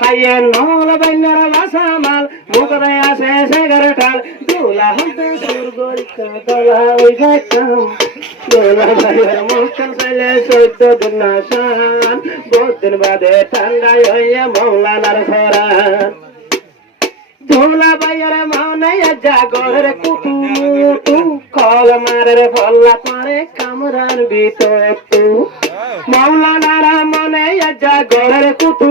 পাইয়ে নল বান্নার বাসামাল মুখে আসে সেগার ঠাল দুলা হতে সুর গরিকা দলা ওই ভাইতাম দুলা ভাইয়ের মুখখান চাইলে চৈদ্দ দিন শান বহুত দিন বাদে ঠান্ডায় হইয়া মৌলানার ফরান দুলা ভাইয়ের মনে জাগরের কুটু কল মারের ফল্লা করে কামরার ভিতর তু মৌলানার মনে জাগরের কুটু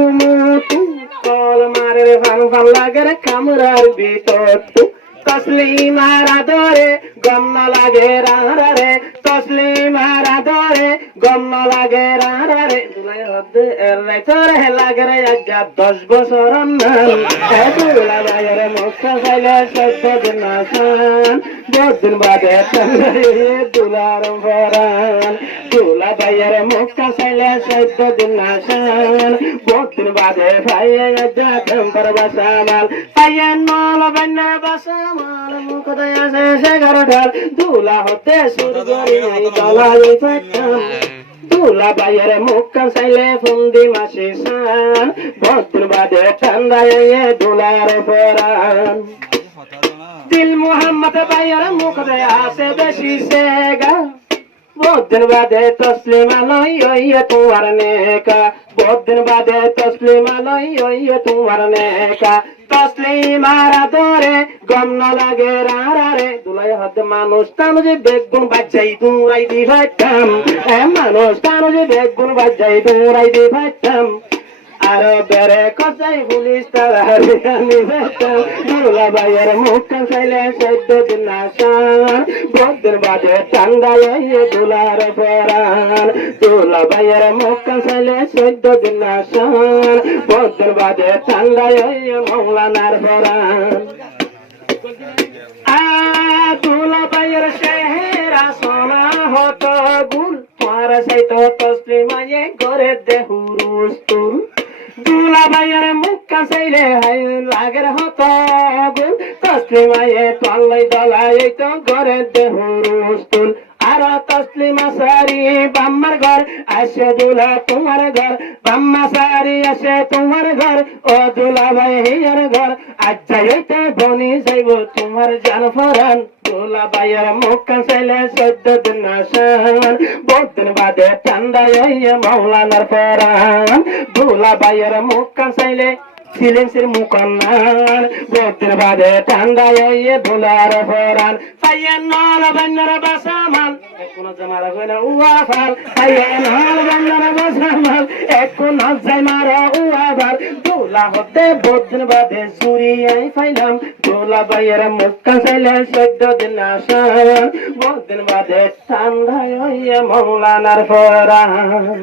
কল মারের ফান ফান লাগের কামরার ভিতর তু তসলিমারা ধরে গম লাগে রারে তসলিমারা ধরে গম লাগে রারে তোরে লাগে রে আজ্জা 10 বছর দুলা ভাইয়ের মুখ খাইলে 14 দিন আসান বহুত দিন বাদে দুলার ফরান দুলা ভাইয়ের মুখ খাইলে 14 দিন আসান বহুত দিন বাদে ভাইয়ে আজ্জা টেম্পার বাসামাল পাইয়ে নল বান্নার বাসামাল মুখ দয়া সেগার ঢাল দুলা হতে সুর গরি দলা ওই ফাইতাম দুলা ভাইয়ের মুখ চাইলে ফুন্দি মাসি সান ভদ্র বাদে ঠান্ডায় দুলার ফরান দিল মোহাম্মদ ভাইয়ের মুখ দেয় আসে বেশি সেগা बहुत दिन बाद तस्लीमा लई तुम्हार नेका बहुत दिन बाद तस्लीमा लई तुम्हार नेका तस्लीमारा दरे गम न लागे रे दुलाई हद मानुष तानु जे बेगुन बाजाई दुराई दी भाइताम ए मानुष तानु जे बेगुन बाजाई दुराई दी भाइताम आरो बेरे कसाई पुलिस तारारी आनी भाइताम दुला भाइयर मुख चाइले 14 दिन आसान बहुत दिन बाद ঠান্ডা ये दुलार फरान दुला भाइयर मुख चाइले 14 दिन आसान बहुत दिन बाद ঠান্ডা ये मौलानार फरान दुला भाइयर शहरा सोना होतो गुल तुम्हारा साइतो तस्लीमा ये करे देहुरुस तुम দুলা ভাইয়ের মুখ চাইলে হাই লাগের হতো গুল তসলিমা এ তলাই দলাই তো ঘরে দেহুরুস্তুল আর তসলিমা সারি বাম্মার ঘর আসে দুলা তোমার ঘর বাম্মা সারি আসে তোমার ঘর ও দুলা ভাইয়ের ঘর আজ যাইতে বনি যাইব তোমার জান ফরান দুলা ভাইয়ের মুখ চাইলে 14 দিন আসান বহুত দিন বাদে ঠান্ডায় মৌলানার ফরান দুলা ভাইয়ের মুখ চাইলে সিলেন্সের মুকন্নান বহুত দিন বাদে ঠান্ডায় দুলার ফরান পাইয়ে নল বান্নার বাসামাল কোন জামারা কইনা উয়া ফাল পাইয়ে নল বান্নার বাসামাল কোন যাই মারা উয়া বার দুলা হতে বহুত দিন বাদে চুরি আই ফাইলাম দুলা ভাইয়ের মুখ চাইলে 14 দিন আসান বহুত দিন বাদে ঠান্ডায় মৌলানার ফরান।